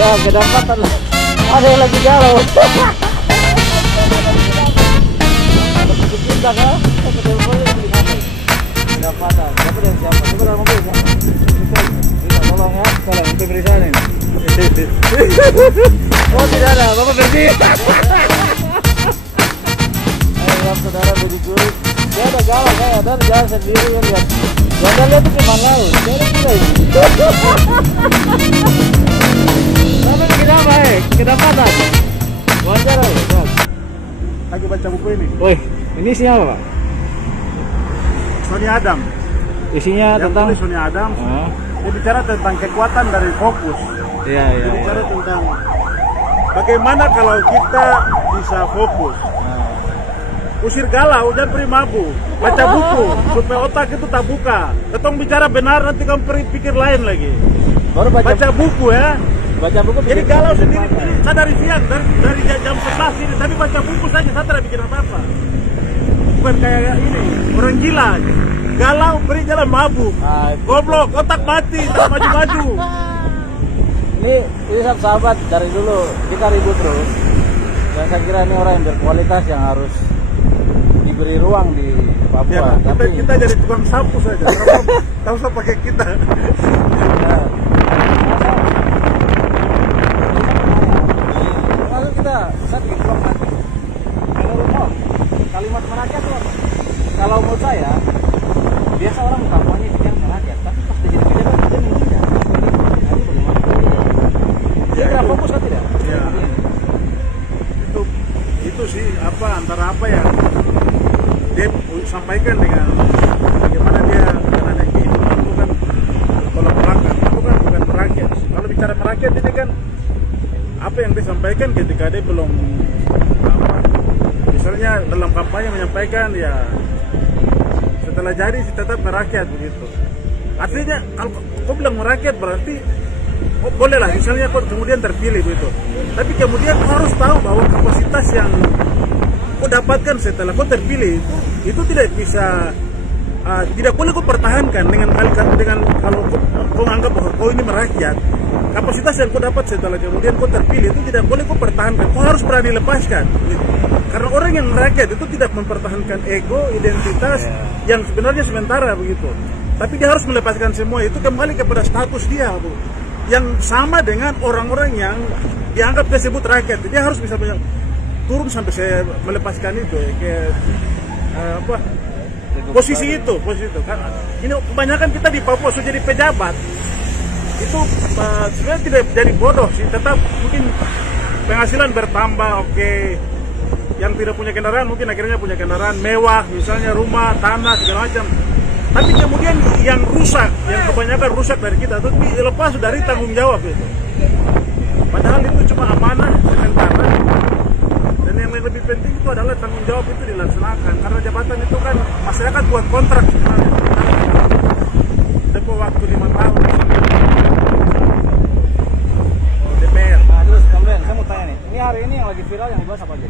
Ya, kedapatan. Ada yang lagi galau. Cinta kan? Kedapatan. Siapa dan siapa? Coba dalam mobil siapa? Kita tolong ya. Tolong untuk pemeriksaan ini. Oh tidak ada, Bapak berhenti. Ayo saudara begitu. Dia ada galau kayak ada jalan sendiri kan lihat. Jangan lihat tuh kemana lu. Dia ada gila ini. Tapi kenapa kedapatan? Wajar loh. Lagi baca buku ini. Woi, ini isinya apa, Pak? Sony Adam. Isinya Yang tentang tulis Sony Adam. Dia bicara tentang kekuatan dari fokus. Iya. Dia bicara tentang bagaimana kalau kita bisa fokus. Usir galau, jangan beri mabuk. Baca buku supaya otak itu tak buka. Ketong bicara benar nanti kamu pikir lain lagi. Baru Baca buku ya. Baca buku. Jadi galau sendiri. Saya dari siang dari jam 11 ini, tapi baca buku saja saya tidak bikin apa-apa. Bukan kayak ini orang gila. Galau beri jalan mabuk. Goblok, otak mati, tak maju-maju. Ini sahabat dari dulu kita ribut terus. Dan saya kira ini orang yang berkualitas yang harus diberi ruang di Papua. Ya, tapi kita jadi tukang sapu saja. Tahu usah pakai kita. Lalu kita bikin ruang mati. Menurut kalimat merakyat itu apa? Kalau menurut saya, biasa orang kampanye bikin merakyat, tapi pas jadi pejabat dia menghina. Jadi bagaimana? Dia kira fokus kan tidak? Ya. Itu sih antara apa yang dia sampaikan dengan bagaimana dia dengan yang kehidupan bukan bertolak belakang, bukan merakyat. Kalau bicara merakyat ini kan apa yang disampaikan ketika dia belum misalnya dalam kampanye menyampaikan ya setelah jadi sih tetap merakyat begitu. Artinya kalau kau bilang merakyat berarti boleh lah misalnya kau kemudian terpilih begitu. Tapi kemudian kau harus tahu bahwa kapasitas yang kau dapatkan setelah kau terpilih itu tidak bisa tidak boleh kau pertahankan dengan kalau kau anggap bahwa kau ini merakyat. Kapasitas yang kau dapat setelah kemudian kau terpilih itu tidak boleh kau pertahankan. Kau harus berani lepaskan. Karena orang yang merakyat itu tidak mempertahankan ego, identitas yang sebenarnya sementara begitu. Tapi dia harus melepaskan semua itu kembali kepada status dia, Bu. Yang sama dengan orang-orang yang dianggap disebut rakyat. Dia harus bisa turun sampai saya melepaskan itu posisi itu. Karena ini kebanyakan kita di Papua sudah jadi pejabat. Itu sebenarnya tidak jadi bodoh sih, tetap mungkin penghasilan bertambah, oke. Yang tidak punya kendaraan mungkin akhirnya punya kendaraan mewah, misalnya rumah, tanah, segala macam. Tapi kemudian yang rusak, yang kebanyakan rusak dari kita itu dilepas dari tanggung jawab itu. Padahal itu cuma amanah sementara. Dan yang lebih penting itu adalah tanggung jawab itu dilaksanakan. Karena jabatan itu kan masyarakat buat kontrak sebenarnya. Tempoh waktu 5 tahun. DPR. Nah, terus kemudian saya mau tanya nih, ini hari ini yang lagi viral yang dibahas apa aja?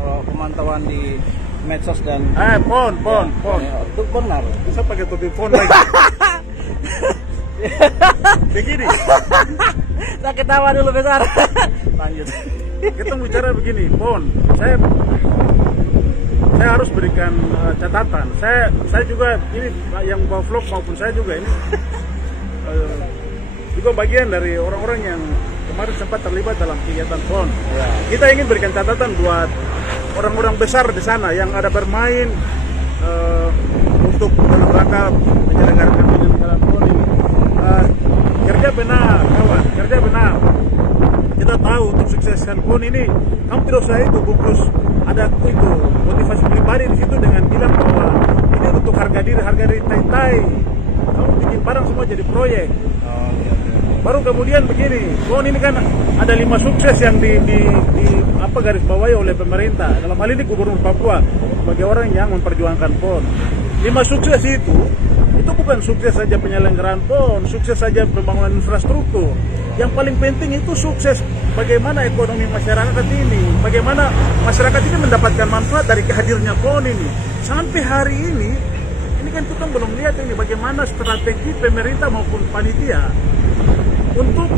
Kalau pemantauan di medsos dan pon. itu benar. Bisa pakai topi pon lagi. Begini. Saya ketawa dulu besar. Lanjut. Kita bicara begini, pon. Saya harus berikan catatan. Saya juga ini yang bawa vlog maupun saya juga ini juga bagian dari orang-orang yang kemarin sempat terlibat dalam kegiatan PON. Ya. Kita ingin berikan catatan buat orang-orang besar di sana yang ada bermain untuk dalam rangka menyelenggarakan penyelenggaraan PON ini. Kerja benar, kawan, kerja benar. Kita tahu untuk sukseskan PON ini, kamu tidak usah itu bungkus ada itu motivasi pribadi di situ dengan bilang bahwa ini untuk harga diri tai. Kamu bikin barang semua jadi proyek. Baru kemudian begini, PON ini kan ada 5 sukses yang di garis bawahi oleh pemerintah. Dalam hal ini Gubernur Papua sebagai orang yang memperjuangkan PON. 5 sukses itu bukan sukses saja penyelenggaraan PON, sukses saja pembangunan infrastruktur. Yang paling penting itu sukses bagaimana ekonomi masyarakat ini, bagaimana masyarakat ini mendapatkan manfaat dari kehadirnya PON ini. Sampai hari ini kan kita belum lihat ini bagaimana strategi pemerintah maupun panitia untuk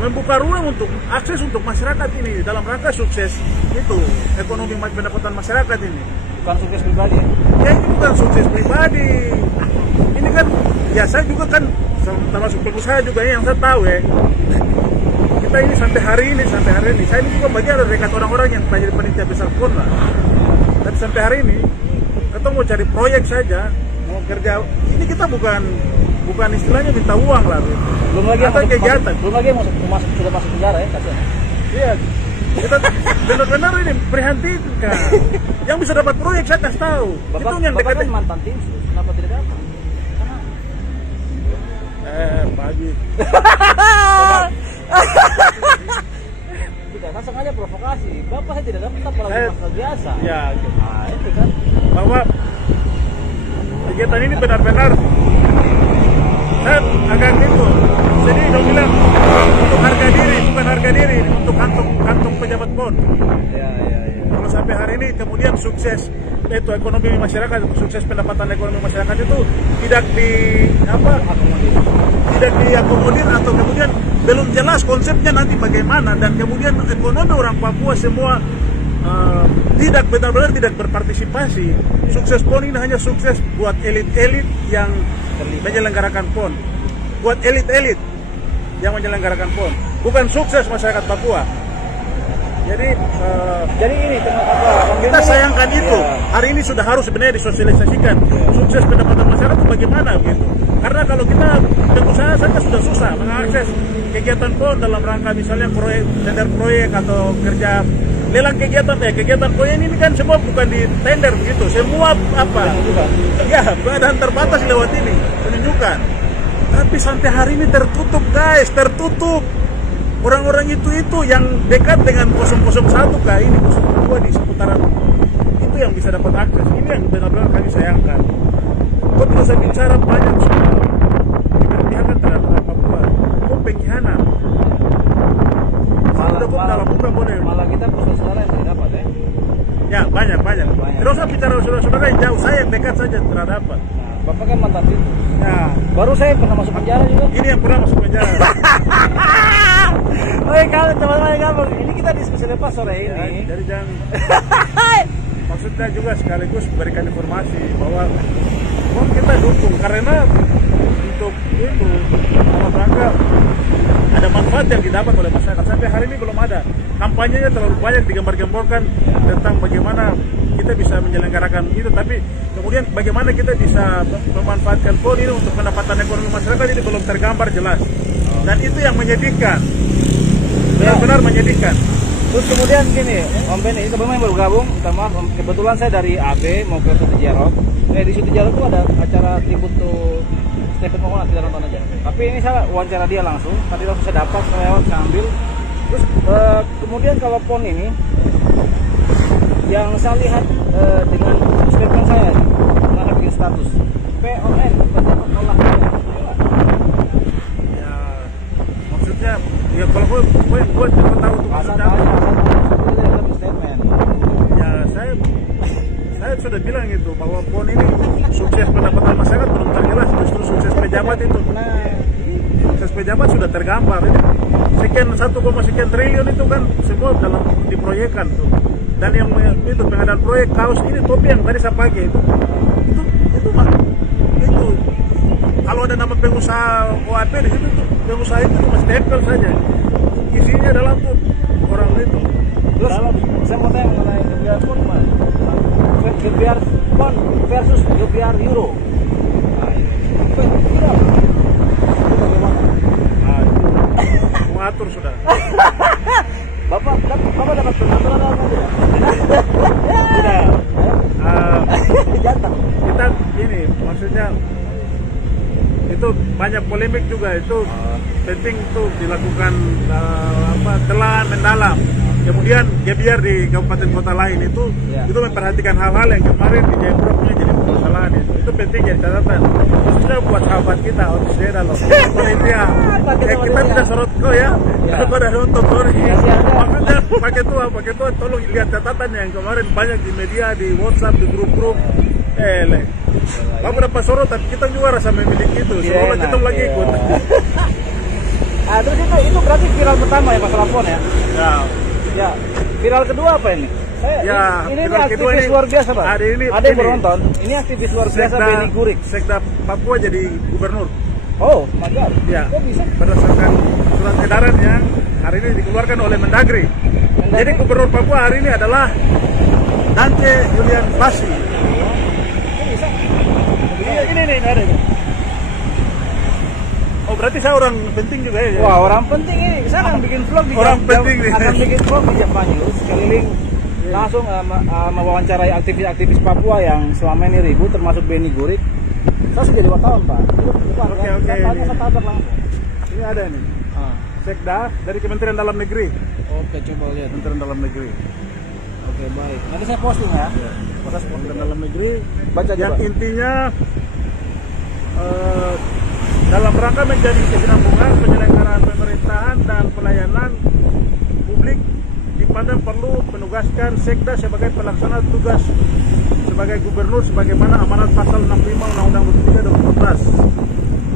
membuka ruang untuk akses untuk masyarakat ini dalam rangka sukses itu ekonomi pendapatan masyarakat ini. Bukan sukses pribadi ya? Ya ini bukan sukses pribadi. Ini kan ya saya juga kan termasuk pengusaha juga yang saya tahu ya. Kita ini sampai hari ini saya ini juga bagian dari dekat orang-orang yang menjadi panitia besar PON lah. Dan sampai hari ini kita mau cari proyek saja, mau kerja. Ini kita bukan istilahnya minta uang lah. Belum lagi kegiatan. Belum lagi sudah masuk penjara ya kasihan. Iya. Kita benar-benar ini prihatinkan. Yang bisa dapat proyek saya kasih tahu. Bapak, itu yang Bapak dekat kan mantan tim sus, kenapa tidak dapat? Pagi. Tidak, langsung aja provokasi. Bapak saya tidak dapat apalagi masalah biasa. Ya, gitu. Nah, itu kan. Bahwa kegiatan ini benar-benar saya agak gitu. Jadi dia bilang untuk harga diri, bukan harga diri, untuk kantong pejabat PON. Ya. Kalau sampai hari ini kemudian sukses itu ekonomi masyarakat, sukses pendapatan ekonomi masyarakat itu tidak diakomodir atau kemudian belum jelas konsepnya nanti bagaimana, dan kemudian ekonomi orang Papua semua tidak benar-benar tidak berpartisipasi. Sukses PON ini hanya sukses buat elit-elit yang menyelenggarakan PON, buat elit-elit yang menyelenggarakan PON, bukan sukses masyarakat Papua. Jadi ini kita sayangkan itu. Hari ini sudah harus sebenarnya disosialisasikan sukses pendapatan masyarakat itu bagaimana gitu. Karena kalau kita pengusaha saja sudah susah mengakses kegiatan PON dalam rangka misalnya proyek, tender proyek atau kerja lelang kegiatan proyek ini kan semua bukan di tender begitu. Semua ya badan terbatas lewat ini penunjukan. Tapi sampai hari ini tertutup guys, tertutup. Orang-orang itu yang dekat dengan 001 kah ini 02 di seputaran itu yang bisa dapat akses. Ini yang benar-benar kami sayangkan. Kau tidak usah bicara banyak soal keberpihakan terhadap Papua. Kau pengkhianat. Malah kita saudara yang tidak dapat ya. Ya banyak. Terus saya bicara saudara-saudara yang jauh, saya yang dekat saja terhadap apa. Bapak kan mantan tim. Nah, baru saya pernah masuk penjara juga. Ini yang pernah masuk penjara. Oke, kalau teman-teman ini kita diskusi lepas sore ini. Ya, jadi jangan. Maksudnya juga sekaligus memberikan informasi bahwa kita dukung karena untuk itu dalam rangka ada manfaat yang didapat oleh masyarakat. Sampai hari ini belum ada. Kampanyenya terlalu banyak digambar-gambarkan tentang bagaimana kita bisa menyelenggarakan itu, tapi kemudian bagaimana kita bisa memanfaatkan PON ini untuk pendapatan ekonomi masyarakat ini belum tergambar jelas. Dan itu yang menyedihkan. Benar-benar menyedihkan. Terus kemudian gini, Om Ben, ini teman-teman yang baru gabung, minta maaf, kebetulan saya dari AB mau ke Suti Jarot. Di Suti Jarot itu ada acara tribut to Stephen Mokona, kita nonton aja. Tapi ini saya wawancara dia langsung, tadi langsung saya dapat, saya lewat, saya ambil. Terus kemudian kalau PON ini, yang saya lihat dengan statement saya, dengan saya bikin status, PON, pejabat olahraga. Ya, maksudnya, ya kalau gue cuma tahu tuh maksudnya. Ya, saya sudah bilang itu bahwa PON ini sukses pendapatan masyarakat belum terjelas, justru sukses pejabat itu. Sukses pejabat sudah tergambar. Ini sekian 1,sekian triliun itu kan semua dalam diproyekkan tuh. Dan yang itu pengadaan proyek kaos ini topi yang tadi saya pakai itu kalau ada nama pengusaha OAP di situ tuh pengusaha itu cuma stempel saja. Isinya dalam tuh orang itu. Terus saya mau tanya mengenai GBR PON gimana? GBR PON versus GBR Euro. Nah, ini mengatur sudah. Bapak dapat pengaturan apa tidak? Sudah. Jantan. Kita ini maksudnya itu banyak polemik juga itu penting itu dilakukan telah mendalam. Kemudian GBR di kabupaten kota lain itu memperhatikan hal-hal yang kemarin di Jayapura punya jadi permasalahan itu penting jadi catatan. Khususnya buat sahabat kita Otisdeda loh. Politia. Kita tidak sorot kau ya. Kalau ada nonton sorry. Maksudnya pakai tua tolong lihat catatan yang kemarin banyak di media, di WhatsApp, di grup-grup. Kamu dapat sorot tapi kita juga rasa memiliki itu. Seolah kita lagi ikut. Terus itu berarti viral pertama ya masalah PON ya? Ya. Ya. Viral kedua apa ini? Ini aktivis luar biasa, Pak. Ada yang menonton. Ini aktivis luar biasa Beni Gurik. Sekda Papua jadi gubernur. Oh, my God. Ya. Kok bisa? Berdasarkan surat edaran yang hari ini dikeluarkan oleh Mendagri. Jadi gubernur Papua hari ini adalah Dance Julian Basi. Kok bisa? Ini ada ini. Oh, berarti saya orang penting juga ya? Wah, orang penting ini. Saya akan bikin vlog di orang penting nih. Akan bikin vlog di Java News keliling langsung mewawancarai aktivis-aktivis Papua yang selama ini ribut, termasuk Beni Gurik. Saya sudah 2 tahun, Pak. Oke. Saya tabrak langsung. Ini ada nih. Sekda dari Kementerian Dalam Negeri. Oke, coba lihat. Kementerian Dalam Negeri. Oke, baik. Nanti saya posting ya. Proses Kementerian Dalam Negeri. Baca yang coba. intinya dalam rangka menjadi kesinambungan penyelenggaraan pemerintahan dan pelayanan publik dipandang perlu menugaskan Sekda sebagai pelaksana tugas sebagai gubernur sebagaimana amanat pasal 65 Undang-Undang 23 2014.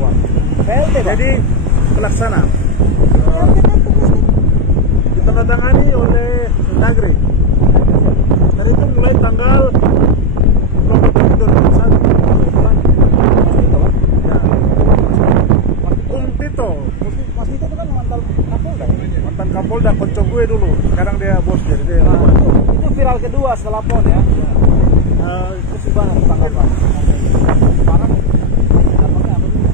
Wah. PLT, Pak. Jadi pelaksana ditandatangani oleh Mendagri. Terhitung mulai tanggal 2021. Mas Tito itu kan mantan Kapolda. Mantan Kapolda konco gue dulu. Sekarang dia bos jadi dia. Itu viral kedua setelah PON ya. Itu sih banget tanggapan. Parah. Dampaknya apa sih?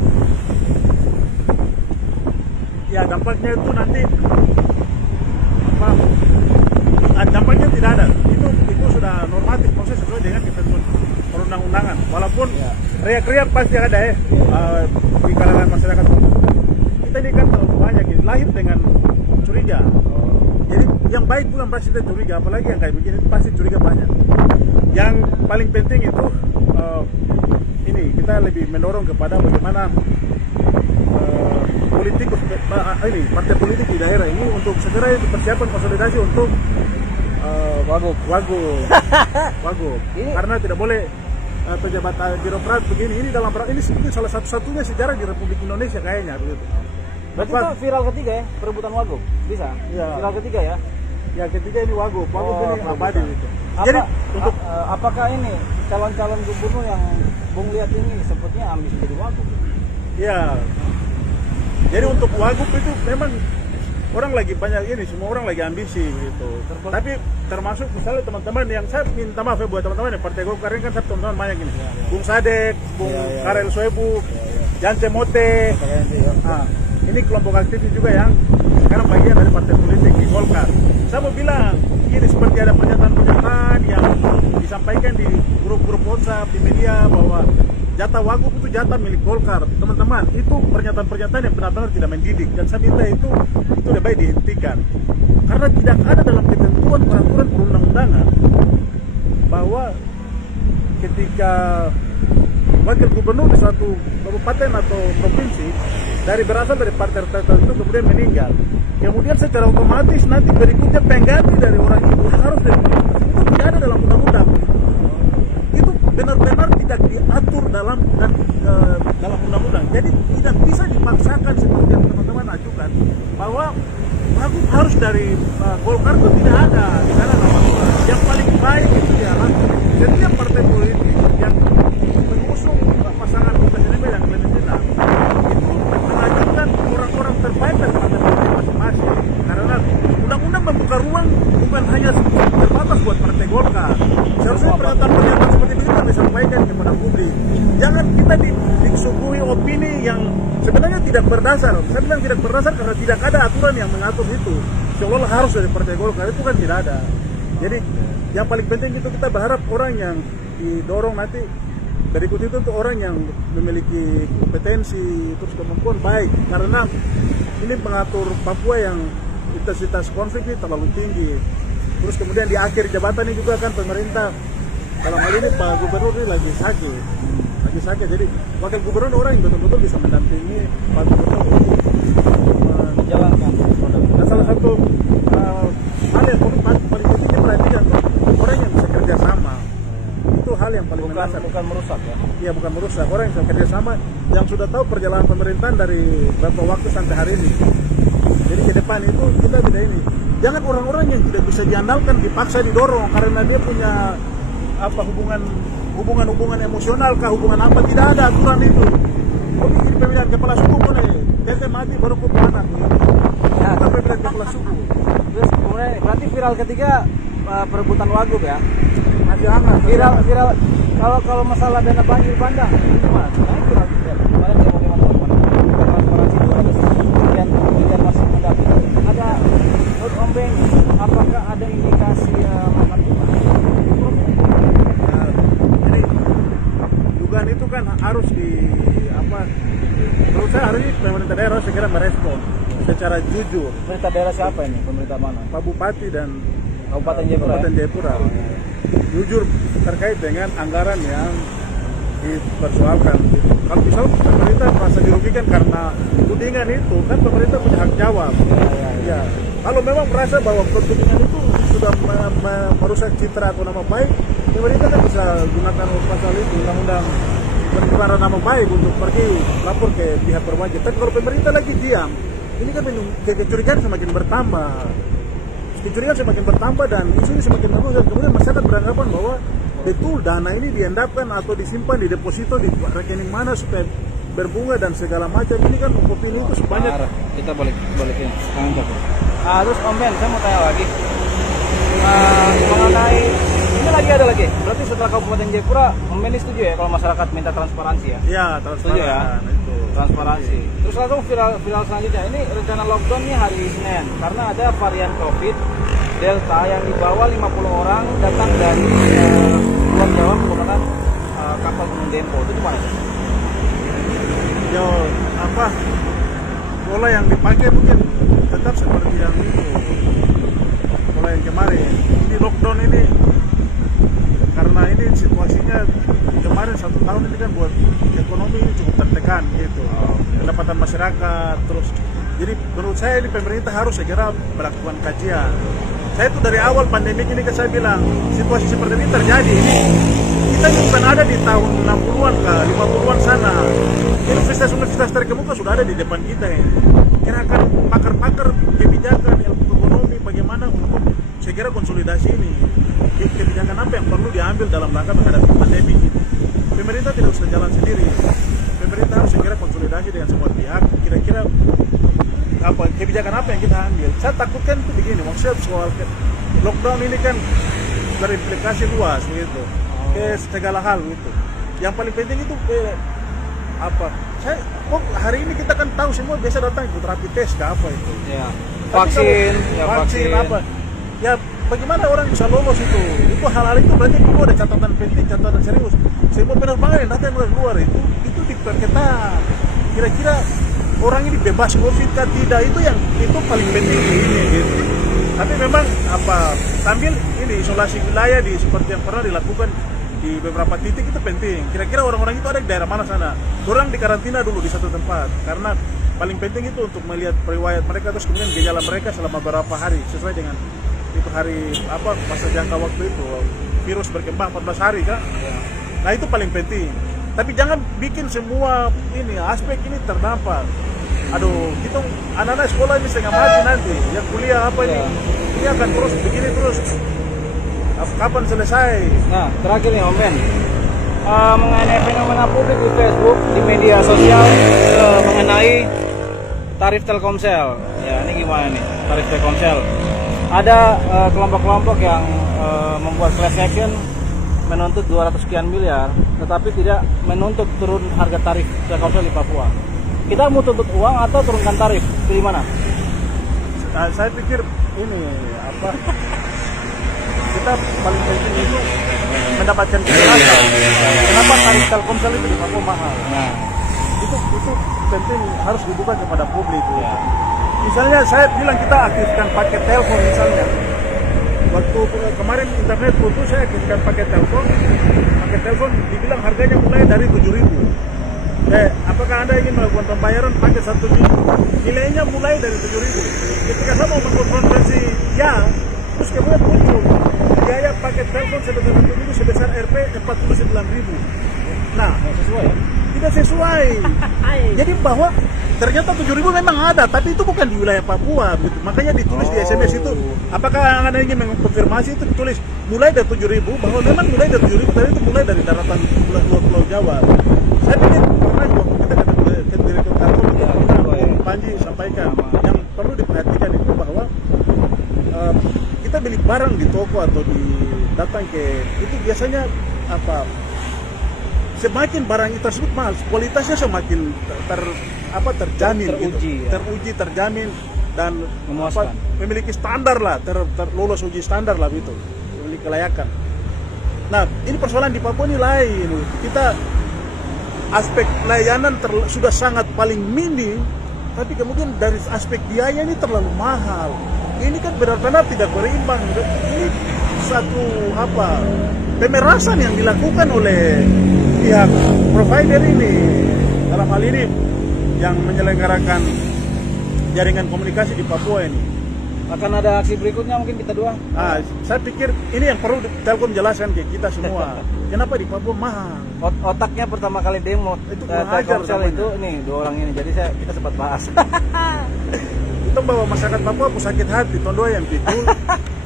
Ya dampaknya itu nanti dampaknya tidak ada. Itu sudah normatif proses sesuai dengan ketentuan perundang-undangan. Walaupun riak-riak pasti ada ya di kalangan masyarakat. Kita ini kan terlalu banyak lahir dengan curiga. Jadi yang baik bukan pasti kita curiga, apalagi yang kayak begini pasti curiga banyak. Yang paling penting itu ini kita lebih mendorong kepada bagaimana partai politik di daerah ini untuk segera dipersiapkan konsolidasi untuk wagub. Karena tidak boleh pejabat birokrat begini. Ini salah satu-satunya sejarah di Republik Indonesia kayaknya begitu. Berarti itu viral ketiga ya, perebutan wagub. Bisa? Ya. Viral ketiga ya. Ya ketiga ini wagub ini abadi itu. Jadi apakah ini calon-calon gubernur yang Bung lihat ini sebutnya ambisi jadi wagub? Ya. Jadi untuk wagub itu memang orang lagi banyak ini, semua orang lagi ambisi gitu. Tapi termasuk misalnya teman-teman yang saya minta maaf ya buat teman-teman yang Partai Golkar ini kan saya teman-teman banyak ini. Bung Sadek, Bung Karel Soebu, Jance Mote. Ini kelompok aktivis juga yang sekarang bagian dari partai politik di Golkar. Saya mau bilang, ini seperti ada pernyataan-pernyataan yang disampaikan di grup-grup WhatsApp, di media bahwa jatah wagub itu jatah milik Golkar. Teman-teman, itu pernyataan-pernyataan yang benar-benar tidak mendidik. Dan saya minta itu lebih baik dihentikan. Karena tidak ada dalam ketentuan peraturan perundang-undangan bahwa ketika wakil gubernur di suatu kabupaten atau provinsi berasal dari partai tertentu kemudian meninggal, kemudian secara otomatis nanti berikutnya pengganti dari orang itu harus itu tidak ada dalam undang-undang. Itu benar-benar tidak diatur dalam undang-undang. Jadi tidak bisa dipaksakan seperti yang teman-teman ajukan bahwa aku harus dari Golkar itu tidak ada di dalam undang-undang. Yang paling baik itu adalah setiap partai politik yang mengusung pasangan presiden yang Clementina itu mengajukan orang-orang terbaik dari partai politik masing-masing. Karena undang-undang membuka ruang bukan hanya terbatas buat partai Golkar. Seharusnya pernyataan-pernyataan seperti ini kan disampaikan kepada publik. Jangan kita disuguhi opini yang sebenarnya tidak berdasar. Saya bilang tidak berdasar karena tidak ada aturan yang mengatur itu. Seolah-olah harus dari partai Golkar, itu kan tidak ada. Jadi yang paling penting itu kita berharap orang yang didorong nanti berikut itu untuk orang yang memiliki kompetensi terus kemampuan baik, karena ini mengatur Papua yang intensitas konflik ini terlalu tinggi. Terus kemudian di akhir jabatan ini juga kan pemerintah dalam hal ini Pak Gubernur ini lagi sakit, jadi wakil gubernur orang yang betul-betul bisa mendampingi Pak Gubernur untuk menjalankan. Dan salah satu hal yang paling penting perhatikan orang yang bisa kerja sama. Itu hal yang paling mendasar. Bukan merusak ya? Iya, bukan merusak. Orang yang bisa kerja sama, yang sudah tahu perjalanan pemerintahan dari beberapa waktu sampai hari ini. Jadi ke depan itu kita tidak ini. Jangan orang-orang yang tidak bisa diandalkan dipaksa didorong karena dia punya apa hubungan emosional kah, hubungan apa, tidak ada aturan itu. Kau bikin pemilihan kepala suku boleh, tete mati baru kau anak. Ya, Tapi pemilihan kepala suku. terus kemudian berarti viral ketiga perebutan wagub ya. Masih hangat. Viral kalau masalah dana banjir bandang itu mas, nah itu viral ketiga. Kemarin dia bagaimana transparansi itu harus kemudian masih mendapat. Ada menurut Om Ben, apakah ada indikasi makan tumpah? Nah, jadi dugaan itu kan harus di apa? Menurut saya hari ini pemerintah daerah harus segera merespon secara jujur. Pemerintah daerah siapa ini? Pemerintah mana? Pak Bupati dan Kabupaten Jayapura. Kabupaten Jayapura. Jujur terkait dengan anggaran yang dipersoalkan. Kalau misal pemerintah merasa dirugikan karena tudingan itu, kan pemerintah punya hak jawab. Ya. Kalau memang merasa bahwa tudingan itu sudah merusak citra atau nama baik, pemerintah kan bisa gunakan pasal itu, undang-undang pencemaran nama baik untuk pergi lapor ke pihak berwajib. Tapi kalau pemerintah lagi diam, ini kan kecurigaan semakin bertambah. Kecurigaan semakin bertambah dan isunya semakin bagus, dan kemudian masyarakat beranggapan bahwa betul dana ini diendapkan atau disimpan di deposito di rekening mana supaya berbunga dan segala macam. Ini kan opini itu sebanyak. Kita balikin. Terus Om Ben, saya mau tanya lagi mengenai ini ada lagi. Berarti setelah Kabupaten Jayapura, Om Ben ini setuju ya kalau masyarakat minta transparansi ya? Iya, setuju ya. Itu. Transparansi. Terus langsung viral selanjutnya. Ini rencana lockdown nih hari Senin karena ada varian COVID Delta yang dibawa 50 orang datang dari Pulau Jawa menggunakan kapal Gunung Dempo. Itu gimana? Yo, apa? Pola yang dipakai mungkin tetap seperti yang itu. Pola yang kemarin. Ini lockdown ini karena ini situasinya kemarin 1 tahun ini kan buat ekonomi cukup tertekan gitu. Pendapatan masyarakat terus. Jadi menurut saya ini pemerintah harus segera melakukan kajian. Saya itu dari awal pandemi ini kan saya bilang situasi seperti ini terjadi. Kita bukan ada di tahun 60-an ke 50-an sana. Universitas-universitas terkemuka sudah ada di depan kita ini. Kira-kira pakar-pakar kebijakan ilmu ekonomi bagaimana untuk segera konsolidasi ini. Kebijakan apa yang perlu diambil dalam rangka menghadapi pandemi ini. Pemerintah tidak usah jalan sendiri. Pemerintah harus segera konsolidasi dengan semua pihak. Kira-kira apa kebijakan apa yang kita ambil. Saya takutkan itu begini, maksudnya soal lockdown ini kan berimplikasi luas gitu ke segala hal gitu. Yang paling penting itu apa? Saya hari ini kita kan tahu semua biasa datang ikut rapid test ke apa itu. Ya. Vaksin apa? Ya bagaimana orang bisa lolos itu? Itu hal-hal itu berarti perlu ada catatan penting, catatan serius. Semua penerbangan yang datang dari luar itu diperketat. Kira-kira orang ini bebas COVID kan tidak, itu paling penting ini gitu. Tapi memang apa sambil ini isolasi wilayah di seperti yang pernah dilakukan di beberapa titik itu penting. Kira-kira orang-orang itu ada di daerah mana sana? Orang dikarantina dulu di satu tempat karena paling penting itu untuk melihat riwayat mereka terus kemudian gejala mereka selama beberapa hari sesuai dengan itu hari apa masa jangka waktu itu virus berkembang 14 hari kan? Nah itu paling penting. Tapi jangan bikin semua ini aspek ini terdampak. Aduh, kita anak-anak sekolah ini setengah mati nanti. Yang kuliah apa ini? Ini akan terus begini terus. Kapan selesai? Nah, terakhir nih Om Ben. Mengenai fenomena publik di Facebook, di media sosial mengenai tarif Telkomsel. Ya, ini gimana nih? Tarif Telkomsel. Ada kelompok-kelompok yang membuat class action menuntut 200 sekian miliar, tetapi tidak menuntut turun harga tarif Telkomsel di Papua. Kita mau tuntut uang atau turunkan tarif? Pilih mana? Saya pikir ini apa? Kita paling penting itu mendapatkan kejelasan. Kenapa tarif Telkomsel itu di Papua mahal? Nah, itu penting harus dibuka kepada publik. Ya. Misalnya saya bilang kita aktifkan paket telepon misalnya. Waktu kemarin internet putus saya aktifkan paket telepon dibilang harganya mulai dari 7.000. Apakah Anda ingin melakukan pembayaran paket 1 minggu? Nilainya mulai dari 7.000. Ketika saya mau mengkonfirmasi ya, terus kemudian muncul biaya paket telepon sebesar 1 minggu sebesar Rp 49.000. Nah, sesuai ya? tidak sesuai. Jadi bahwa ternyata 7.000 memang ada, tapi itu bukan di wilayah Papua gitu. Makanya ditulis di SMS itu, apakah Anda ingin mengkonfirmasi itu ditulis mulai dari 7.000, bahwa memang mulai dari 7.000 tadi itu mulai dari daratan Pulau Jawa. Saya pikir pernah waktu kita kata ke direktur Telkom itu pernah Panji sampaikan yang perlu diperhatikan itu bahwa kita beli barang di toko atau datang ke itu biasanya semakin barang itu tersebut mahal, kualitasnya semakin terjamin, teruji, terjamin dan memiliki standar lah, lolos uji standar lah gitu, memiliki kelayakan. Nah, ini persoalan di Papua ini lain. Kita aspek layanan sudah sangat paling minim, tapi kemudian dari aspek biaya ini terlalu mahal. Ini kan benar-benar tidak berimbang. Ini satu pemerasan yang dilakukan oleh pihak provider ini, dalam hal ini yang menyelenggarakan jaringan komunikasi di Papua ini. Akan ada aksi berikutnya mungkin kita dua. Saya pikir ini yang perlu Telkom jelaskan ke kita semua. Kenapa di Papua mahal? Otaknya pertama kali demo itu Telkomsel itu nih dua orang ini. Jadi kita sempat bahas. Itu bahwa masyarakat Papua pun sakit hati, tondo yang pikul.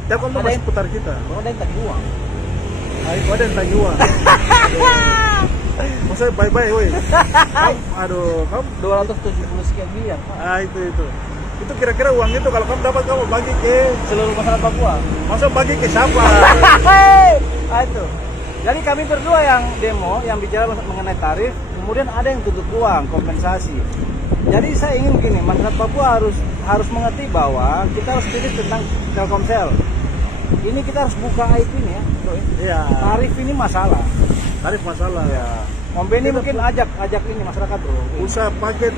Telkom masih putar kita. Ada yang tagih uang. Ada yang tagih uang. Maksudnya bye-bye woi. Aduh, kamu 270 sekian miliar. Itu. Itu kira-kira uang itu kalau kamu dapat kamu bagi ke seluruh masyarakat Papua. Masa bagi ke siapa? Itu. Jadi kami berdua yang demo, yang bicara mengenai tarif, kemudian ada yang tuntut uang, kompensasi. Jadi saya ingin begini, masyarakat Papua harus mengerti bahwa kita harus kritis tentang Telkomsel. Ini kita harus buka aib ini ya, bro. Iya. Tarif ini masalah. Tarif masalah. Ya. Om Benny mungkin ajak ini masyarakat, bro. Usaha paket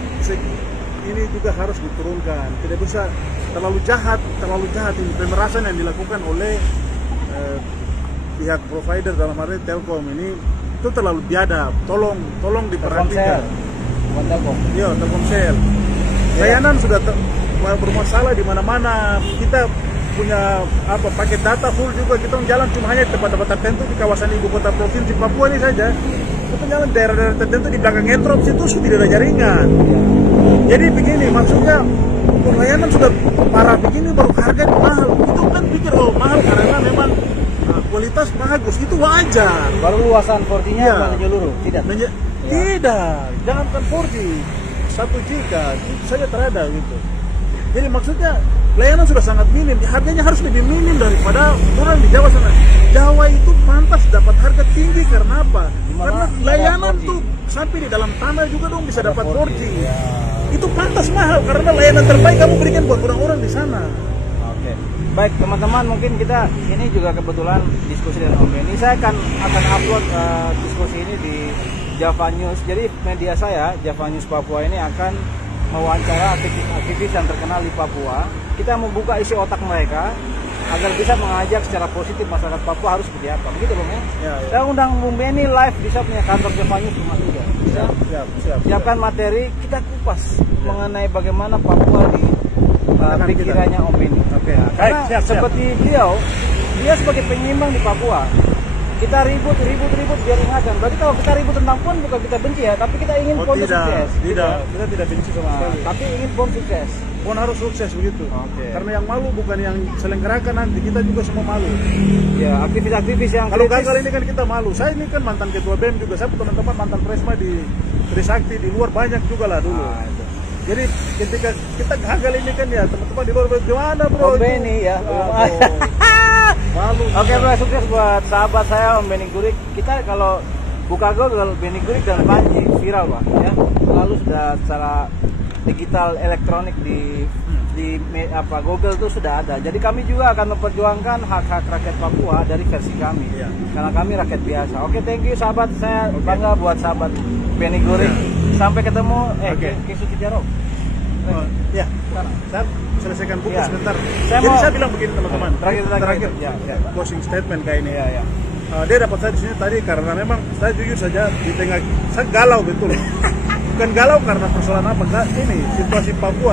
ini juga harus diturunkan. Tidak bisa terlalu jahat ini pemerasan yang dilakukan oleh pihak provider dalam hal ini Telkom ini itu terlalu biadab. Tolong diperhatikan. Bukan Telkom. Iya, Telkomsel. Layanan sudah bermasalah di mana-mana. Kita punya paket data full juga, kita jalan cuma hanya di tempat-tempat tertentu di kawasan ibu kota provinsi Papua ini saja. Kita jalan daerah-daerah tertentu di belakang Entrop situ tidak ada jaringan. Jadi begini, maksudnya layanan sudah parah begini baru harga mahal. Itu kan pikir mahal karena memang kualitas bagus, itu wajar. Baru luasan 4G-nya menyeluruh, tidak? Tidak, jangankan 4G, 1 giga itu saja terada gitu. Jadi maksudnya layanan sudah sangat minim, harganya harus lebih minim daripada orang di Jawa sana. Jawa itu pantas dapat harga tinggi karena apa? Karena layanan tuh sampai di dalam tanah juga dong bisa dapat 4G. Ya. Itu pantas mahal karena layanan terbaik kamu berikan buat orang-orang di sana. Oke. Baik teman-teman, mungkin kita ini juga kebetulan diskusi dengan Om Benny. Saya akan upload diskusi ini di Java News. Jadi media saya Java News Papua ini akan mewawancara aktivis yang terkenal di Papua. Kita membuka isi otak mereka agar bisa mengajak secara positif masyarakat Papua harus seperti apa. Begitu Bung ya? Saya undang Bung Benny live bisa punya kantor Java News Rumah Tiga. Siap. Siapkan materi, kita kupas mengenai bagaimana Papua di pikirannya Om Benny. Karena seperti dia sebagai penyeimbang di Papua. Kita ribut biar ingatkan. Berarti kalau kita ribut tentang PON bukan kita benci ya, tapi kita ingin PON sukses. Tidak, kita tidak benci sama sekali. Tapi ingin PON sukses. PON harus sukses begitu. Karena yang malu bukan yang selenggarakan, nanti kita juga semua malu. Ya, aktivis-aktivis yang kalau gagal ini kan kita malu. Saya ini kan mantan ketua BEM juga, saya teman-teman mantan Presma di Trisakti di luar banyak juga lah dulu. Jadi ketika kita gagal ini kan ya teman-teman di luar gimana bro? Om Benny ya. Malu. Oke bro, sukses buat sahabat saya Om Benny Gurik. Kita kalau buka Google Benny Gurik dan Panji viral Pak ya. Lalu sudah secara digital elektronik di Google itu sudah ada. Jadi kami juga akan memperjuangkan hak-hak rakyat Papua dari versi kami. Karena kami rakyat biasa. Oke, thank you sahabat. Saya bangga buat sahabat Benny Gurik. Sampai ketemu ke Suci Jarok. Ya, saya selesaikan buku sebentar. Saya bilang begini teman-teman. Terakhir. Closing statement kayak ini. Dia dapat saya di sini tadi karena memang saya jujur saja di tengah saya galau betul. Bukan galau karena persoalan apa, enggak, ini situasi Papua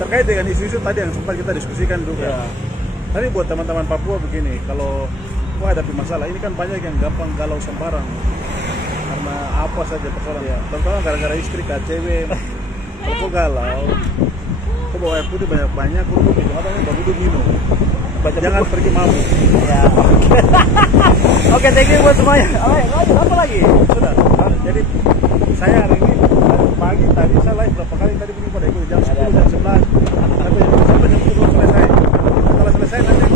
terkait dengan isu-isu tadi yang sempat kita diskusikan juga. Tadi buat teman-teman Papua begini, kalau hadapi masalah ini kan banyak yang gampang galau sembarang. cuma apa saja persoalan ya. Terutama gara-gara istri kah cewek aku galau. Aku bawa air putih banyak-banyak, aku minum apa nih? Baru minum. Jangan pergi mabuk. Ya. Oke, thank you buat semuanya. Lanjut apa lagi? Sudah. Jadi saya hari ini pagi tadi saya live berapa kali tadi begini pada ikut jam 10 jam 11 sampai jam 10 selesai. Setelah selesai nanti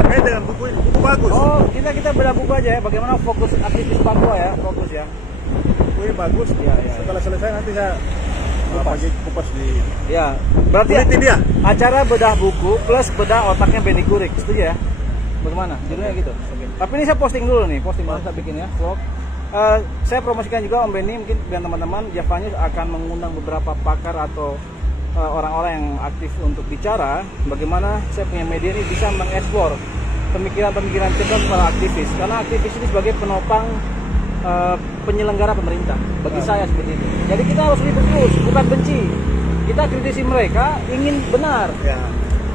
terkait dengan buku ini, buku bagus. Oh, kita beda buku aja ya. Bagaimana fokus aktivis Papua ya, fokus ya. Buku ini bagus. Ya. Setelah selesai nanti saya kupas di. Ya, berarti Kulitin dia. acara bedah buku plus bedah otaknya Benny Kurik, setuju ya? Bagaimana? Judulnya gitu. Tapi ini saya posting dulu nih, baru saya bikin ya vlog. Saya promosikan juga Om Benny, mungkin biar teman-teman Java News akan mengundang beberapa pakar atau orang-orang yang aktif untuk bicara bagaimana saya punya media ini bisa mengeksplor pemikiran-pemikiran cerdas para aktivis, karena aktivis ini sebagai penopang penyelenggara pemerintah bagi saya seperti itu. Jadi kita harus ribut terus, bukan benci. Kita kritisi mereka ingin benar. Ya.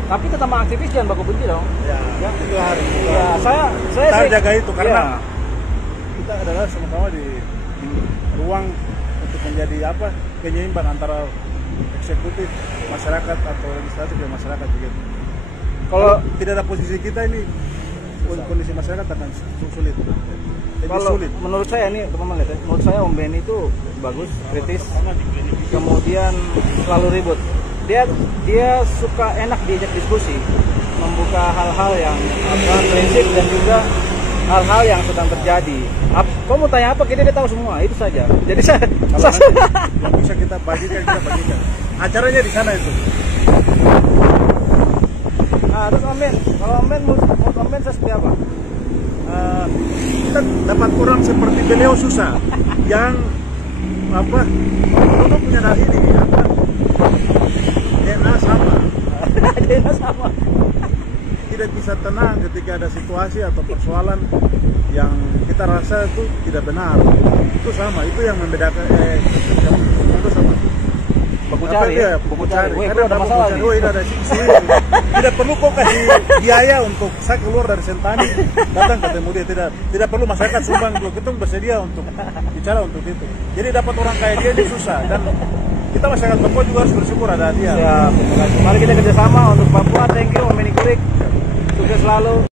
Tapi tetap aktivis jangan baku benci dong. Ya, itu harus. Ya, saya Kita jaga itu karena ya. kita adalah sama-sama di ruang untuk menjadi penyeimbang antara eksekutif masyarakat atau legislatif dan masyarakat begitu. Kalau tidak ada posisi kita ini kondisi masyarakat akan sulit. Kalau menurut saya ini teman-teman lihat ya, menurut saya Om Benny itu bagus, kritis, kemudian selalu ribut. Dia suka enak diajak diskusi, membuka hal-hal yang prinsip dan juga hal-hal yang sedang terjadi. Kau mau tanya apa? Dia tahu semua, itu saja. Jadi saya kalau yang bisa kita bagikan. Acaranya di sana itu. Nah, terus Om Ben, kalau Om Ben menurut Om Ben saya seperti apa? Kita dapat orang seperti beliau susah yang dulu punya dari ini DNA sama DNA sama, tidak bisa tenang ketika ada situasi atau persoalan yang kita rasa itu tidak benar. Itu sama, itu yang membedakan itu sama buku cari. Karena ada masalah nih. Ada tidak perlu kok kasih biaya untuk saya keluar dari Sentani datang ketemu dia, tidak perlu masyarakat sumbang, belum kita bersedia untuk bicara untuk itu. Jadi dapat orang kayak dia ini susah, dan kita masyarakat Papua juga harus bersyukur ada dia. Ya, mari kita kerjasama untuk Papua. Thank you Om Benny Kurik, sukses selalu.